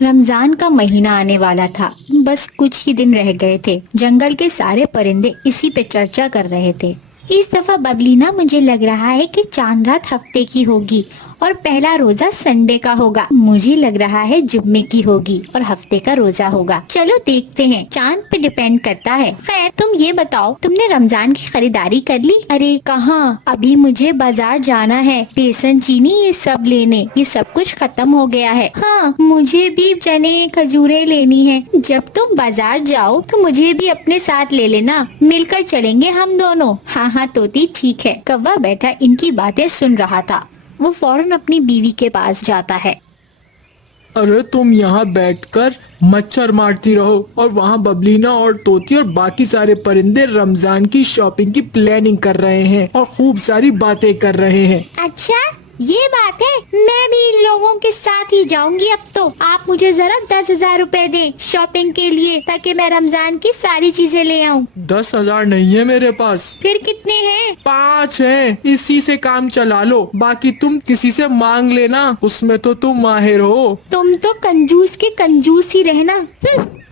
रमजान का महीना आने वाला था। बस कुछ ही दिन रह गए थे। जंगल के सारे परिंदे इसी पे चर्चा कर रहे थे। इस दफा बबलीना, मुझे लग रहा है कि चांद रात हफ्ते की होगी और पहला रोजा संडे का होगा। मुझे लग रहा है जुम्मे की होगी और हफ्ते का रोजा होगा। चलो देखते हैं, चांद पे डिपेंड करता है। खैर, तुम ये बताओ, तुमने रमजान की खरीदारी कर ली? अरे कहाँ, अभी मुझे बाजार जाना है। बेसन, चीनी, ये सब लेने। ये सब कुछ खत्म हो गया है। हाँ, मुझे भी चने खजूरें लेनी है। जब तुम बाजार जाओ तो मुझे भी अपने साथ ले लेना, मिलकर चलेंगे हम दोनों। हाँ हाँ तोती, ठीक है। कौवा बैठा इनकी बातें सुन रहा था। वो फौरन अपनी बीवी के पास जाता है। अरे तुम यहाँ बैठकर मच्छर मारती रहो और वहाँ बबलीना और तोती और बाकी सारे परिंदे रमजान की शॉपिंग की प्लानिंग कर रहे हैं और खूब सारी बातें कर रहे हैं। अच्छा, ये बात है। मैं भी इन लोगों के साथ ही जाऊंगी। अब तो आप मुझे जरा 10,000 रुपए दें शॉपिंग के लिए, ताकि मैं रमजान की सारी चीजें ले आऊं। 10,000 नहीं है मेरे पास। फिर कितने हैं? 5 हैं। इसी से काम चला लो, बाकी तुम किसी से मांग लेना, उसमें तो तुम माहिर हो। तुम तो कंजूस के कंजूस ही रहना।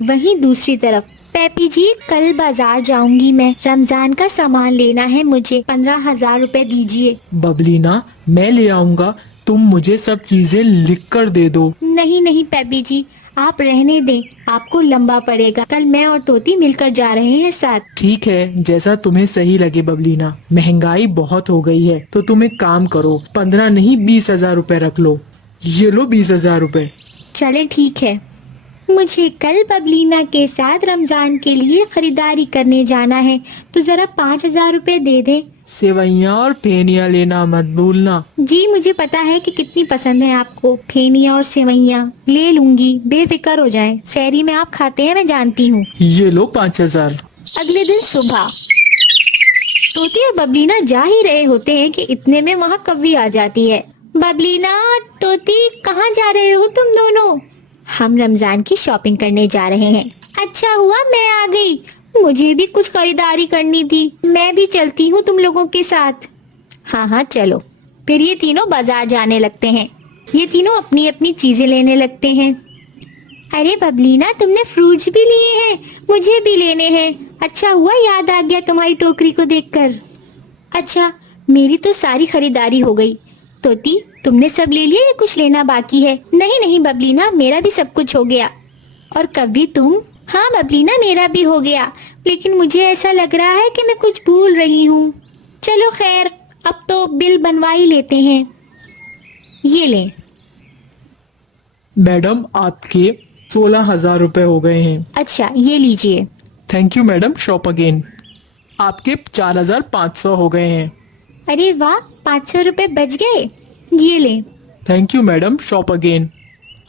वहीं दूसरी तरफ, पेपी जी, कल बाजार जाऊंगी मैं। रमजान का सामान लेना है मुझे। 15,000 रुपए दीजिए। बबलीना, मैं ले आऊंगा, तुम मुझे सब चीजें लिख कर दे दो। नहीं नहीं पेपी जी, आप रहने दें, आपको लंबा पड़ेगा। कल मैं और तोती मिलकर जा रहे हैं साथ। ठीक है, जैसा तुम्हें सही लगे बबलीना। महंगाई बहुत हो गई है, तो तुम एक काम करो, 15 नहीं 20,000 रुपए रख लो। ये लो 20,000 रुपए। चले ठीक है। मुझे कल बबलीना के साथ रमजान के लिए खरीदारी करने जाना है, तो जरा 5,000 रुपए दे दे। सेवइयाँ और फेनिया लेना मत भूलना। जी, मुझे पता है कि कितनी पसंद है आपको फेनिया और सेवइयाँ। ले लूंगी, बेफिक्र हो जाएं। शहरी में आप खाते हैं, मैं जानती हूँ। ये लो 5,000। अगले दिन सुबह तोती और बबलीना जा ही रहे होते हैं कि इतने में वहाँ कव्वी आ जाती है। बबलीना, तोती, कहाँ जा रहे हो तुम दोनों? हम रमजान की शॉपिंग करने जा रहे हैं। अच्छा हुआ मैं आ गई, मुझे भी कुछ खरीदारी करनी थी। मैं भी चलती हूँ तुम लोगों के साथ। हाँ हाँ चलो। फिर ये तीनों बाजार जाने लगते हैं। ये तीनों अपनी अपनी चीजें लेने लगते हैं। अरे बबलीना, तुमने फ्रूट्स भी लिए हैं, मुझे भी लेने हैं। अच्छा हुआ याद आ गया तुम्हारी टोकरी को देखकर। अच्छा, मेरी तो सारी खरीदारी हो गई। तोती, तुमने सब ले लिया या कुछ लेना बाकी है? नहीं नहीं बबलीना, मेरा भी सब कुछ हो गया। और कभी तुम? हाँ बबलीना, मेरा भी हो गया, लेकिन मुझे ऐसा लग रहा है कि मैं कुछ भूल रही हूँ। चलो खैर, अब तो बिल बनवा ही लेते हैं। ये लें। मैडम, आपके 16,000 रुपए हो गए हैं। अच्छा, ये लीजिए। Thank you madam, shop again. आपके 4,500 हो गए हैं। अरे वाह, 500 रुपए बच गए। ये लें। Thank you madam, shop again.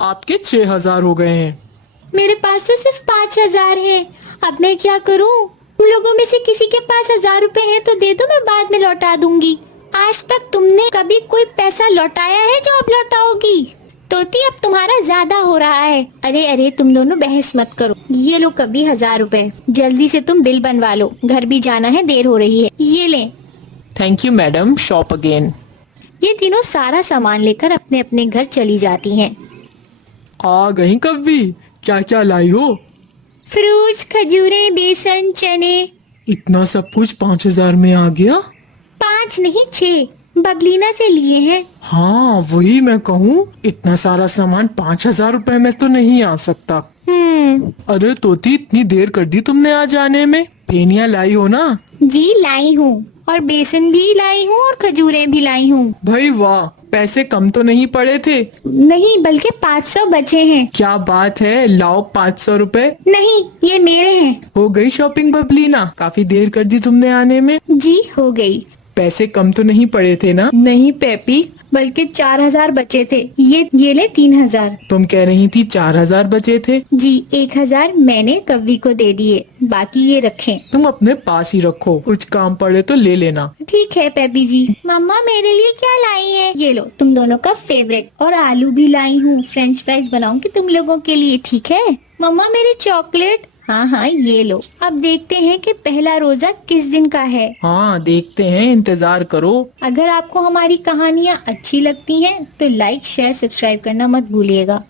आपके 6,000 हो गए हैं। मेरे पास तो सिर्फ 5,000 है। अब मैं क्या करूं? तुम लोगों में से किसी के पास 1,000 रुपए हैं तो दे दो, मैं बाद में लौटा दूंगी। आज तक तुमने कभी कोई पैसा लौटाया है जो अब लौटाओगी? तोती, अब तुम्हारा ज्यादा हो रहा है। अरे अरे, तुम दोनों बहस मत करो। ये लो कभी 1,000 रुपए। जल्दी से तुम बिल बनवा लो, घर भी जाना है, देर हो रही है। ये लें। Thank you madam, shop again. ये तीनों सारा सामान लेकर अपने अपने घर चली जाती हैं। आ गई कव्वी, क्या क्या लाई हो? फ्रूट्स, खजूरें, बेसन, चने। इतना सब कुछ 5,000 में आ गया? 5 नहीं 6 बबलीना से लिए हैं। हाँ वही मैं कहूँ, इतना सारा सामान 5,000 रुपए में तो नहीं आ सकता। अरे तोती, इतनी देर कर दी तुमने आ जाने में। फेनिया लाई हो ना? जी लाई हूँ, और बेसन भी लाई हूँ और खजूरें भी लाई हूँ। भाई वाह, पैसे कम तो नहीं पड़े थे? नहीं, बल्कि 500 बचे हैं। क्या बात है, लाओ 500 रुपए। नहीं, ये मेरे हैं। हो गई शॉपिंग बबलीना? काफी देर कर दी तुमने आने में। जी हो गई। पैसे कम तो नहीं पड़े थे ना? नहीं पेपी, बल्कि 4,000 बचे थे। ये ले 3,000। तुम कह रही थी 4,000 बचे थे। जी, 1,000 मैंने कव्वी को दे दिए, बाकी ये रखें। तुम अपने पास ही रखो, कुछ काम पड़े तो ले लेना। ठीक है पेपी जी। मम्मा, मेरे लिए क्या लाई है? ये लो, तुम दोनों का फेवरेट। और आलू भी लाई हूँ, फ्रेंच फ्राइज बनाऊंगी तुम लोगों के लिए, ठीक है? मम्मा, मेरी चॉकलेट। हाँ हाँ, ये लो। अब देखते हैं कि पहला रोजा किस दिन का है। हाँ देखते हैं, इंतजार करो। अगर आपको हमारी कहानियाँ अच्छी लगती हैं तो लाइक, शेयर, सब्सक्राइब करना मत भूलिएगा।